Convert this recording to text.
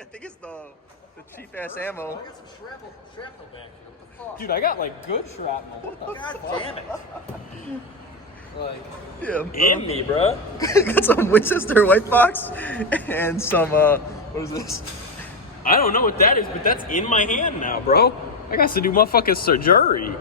I think it's the cheap ass ammo. I got some shrapnel back here. What the fuck? Dude, I got like good shrapnel. What the God fuck? damn it. Like, Yeah, in me, bro. got some Winchester White Fox and some what is this? I don't know what that is, but that's in my hand now, bro. I got to do motherfucking surgery.